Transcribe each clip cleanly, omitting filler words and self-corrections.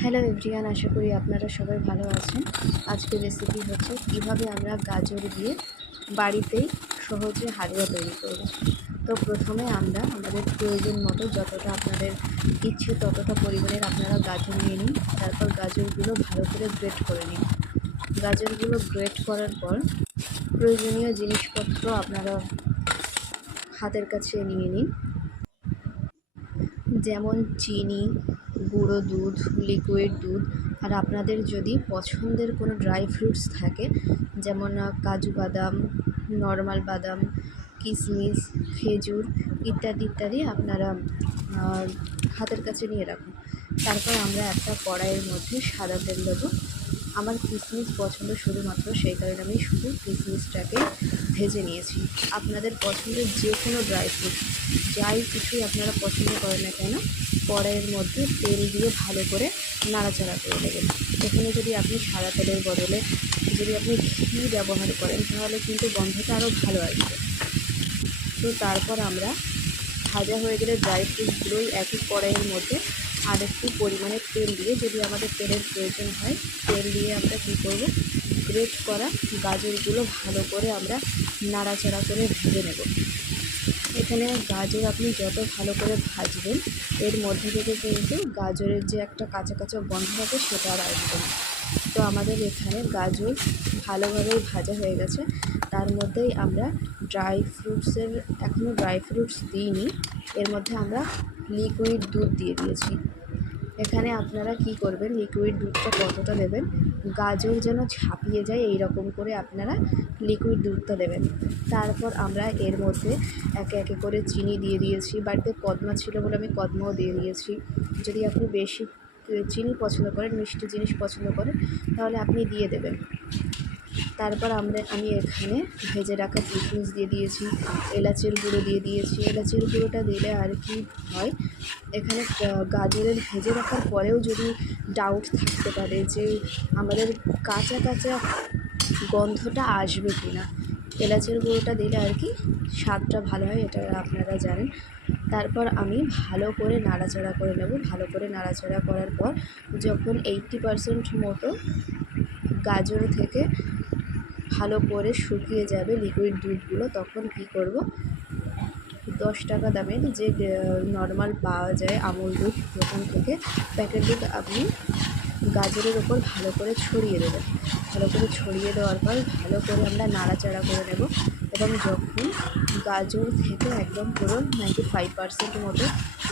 Hello everyone, আশা করি আপনারা সবাই ভালো আছেন। আজকের রেসিপি হচ্ছে কিভাবে আমরা গাজর দিয়ে বাড়িতেই সহজে হালুয়া তৈরি করব। তো প্রথমে আমরা আমাদের প্রয়োজন মতো যতটা আপনাদের ইচ্ছে ততটা পরিমাণের আপনারা গাজর নিয়ে নিন। তারপর গাজরগুলো ভালো করে গ্রেট করে নিন। গাজরগুলো গ্রেট করার পর প্রয়োজনীয় জিনিসপত্র আপনারা হাতের কাছে নিয়ে নিন, যেমন চিনি, গুঁড়ো দুধ, লিকুইড দুধ। আর আপনাদের যদি পছন্দের কোনো ড্রাই ফ্রুটস থাকে, যেমন কাজু বাদাম, নর্মাল বাদাম, কিশমিশ, খেজুর ইত্যাদি ইত্যাদি আপনারা হাতের কাছে নিয়ে রাখুন। তারপর আমরা একটা কড়াইয়ের মধ্যে সাদা তেল দেবো। আমার কিশমিশ পছন্দ শুধুমাত্র, সেই কারণে আমি শুধু কিশমিশটাকে ভেজে নিয়েছি। আপনাদের পছন্দের যে কোনো ড্রাই ফ্রুট যাই কিছুই আপনারা পছন্দ করেন না কেন, কড়াইয়ের মধ্যে তেল দিয়ে ভালো করে নাড়াচাড়া করে নেবেন। এখানে যদি আপনি সাদা তেলের বদলে যদি আপনি ঘি ব্যবহার করেন তাহলে কিন্তু গন্ধটা আরও ভালো আসবে। তো তারপর আমরা ভাজা হয়ে গেলে ড্রাই ফ্রুটসগুলোই একই কড়াইয়ের মধ্যে আর একটু পরিমাণে তেল দিয়ে, যদি আমাদের তেলের প্রয়োজন হয় তেল দিয়ে আমরা কী করব, গ্রেট করা গাজরগুলো ভালো করে আমরা নাড়াচাড়া করে ভেজে নেব। এখানে গাজর আপনি যত ভালো করে ভাজবেন এর মধ্যে থেকে কিন্তু গাজরের যে একটা কাঁচা কাঁচা গন্ধ থাকে সেটা আর আসবে না। তো আমাদের এখানে গাজর ভালোভাবেই ভাজা হয়ে গেছে। তার মধ্যেই আমরা এখনও ড্রাই ফ্রুটস দিইনি, এর মধ্যে আমরা লিকুইড দুধ দিয়ে দিয়েছি। এখানে আপনারা কি করবেন, লিকুইড দুধটা কতটা দেবেন, গাজর যেন ঝাঁপিয়ে যায় এই রকম করে আপনারা লিকুইড দুধটা দেবেন। তারপর আমরা এর মধ্যে একে একে করে চিনি দিয়ে দিয়েছি। বাড়িতে কদমা ছিল বলে আমি কদমাও দিয়ে দিয়েছি। যদি আপনি বেশি চিনি পছন্দ করেন, মিষ্টি জিনিস পছন্দ করেন, তাহলে আপনি দিয়ে দেবেন। তারপর আমি এখানে ভেজে রাখা কিশমিশ দিয়ে দিয়েছি, এলাচের গুঁড়ো দিয়ে দিয়েছি। এলাচের গুঁড়োটা দিলে আর কি হয়, এখানে গাজরের ভেজে রাখার পরেও যদি ডাউট থাকতে পারে যে আমাদের কাঁচা কাঁচা গন্ধটা আসবে কি না, এলাচের গুঁড়োটা দিলে আর কি স্বাদটা ভালো হয়, এটা আপনারা জানেন। তারপর আমি ভালো করে নাড়াচাড়া করে নেব। ভালো করে নাড়াচাড়া করার পর যখন 80% মতো গাজর থেকে ভালো করে শুকিয়ে যাবে লিকুইড দুধগুলো, তখন কি করব, 10 টাকা দামের যে নর্মাল পাওয়া যায় আমুল দুধ দোকান থেকে, প্যাকেট দুধ আপনি গাজরের ওপর ভালো করে ছড়িয়ে দেবেন। ভালো করে ছড়িয়ে দেওয়ার পর ভালো করে আমরা নাড়াচাড়া করে নেব। এবং যখন গাজর থেকে একদম পুরো 95% মতো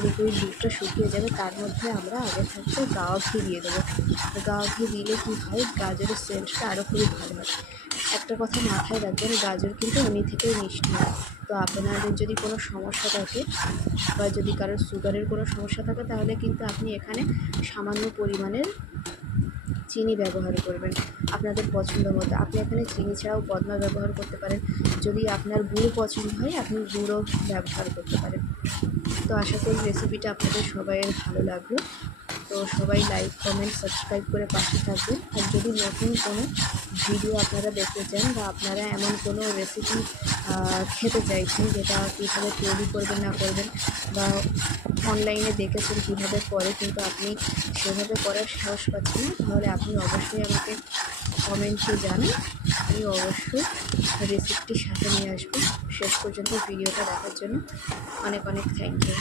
লিকুইড দুধটা শুকিয়ে যাবে, তার মধ্যে আমরা আগে থাকতে গাওয়া ঘি দিয়ে দেবো। গাওয়া ঘি দিলে কী হয়, গাজরের সেন্টটা আরও খুবই ভালো হয়। একটা কথা মাথায় রাখবেন, গাজর কিন্তু এমনি থেকেই মিষ্টি হয়। তো আপনাদের যদি কোনো সমস্যা থাকে বা যদি কারোর সুগারের কোনো সমস্যা থাকে, তাহলে কিন্তু আপনি এখানে সামান্য পরিমাণের চিনি ব্যবহার করবেন আপনাদের পছন্দ মতো। আপনি এখানে চিনি ছাড়াও কদমা ব্যবহার করতে পারেন। যদি আপনার গুড় পছন্দ হয় আপনি গুঁড়ো ব্যবহার করতে পারেন। তো আশা করি রেসিপিটা আপনাদের সবাইয়ের ভালো লাগলো। তো সবাই লাইক, কমেন্ট, সাবস্ক্রাইব করে পাশে থাকবেন। আর যদি নতুন কোনো ভিডিও আপনারা দেখতে চান বা আপনারা এমন কোনো রেসিপি খেতে চাইছেন যেটা কীভাবে তৈরি করবেন না করবেন, বা অনলাইনে দেখেছেন কীভাবে করে কিন্তু আপনি সেভাবে করার সাহস পাচ্ছেন না, তাহলে আপনি অবশ্যই আমাকে কমেন্টে জানান। আমি অবশ্যই রেসিপিটির সাথে নিয়ে আসবো। শেষ পর্যন্ত ভিডিওটা দেখার জন্য অনেক অনেক থ্যাংক ইউ।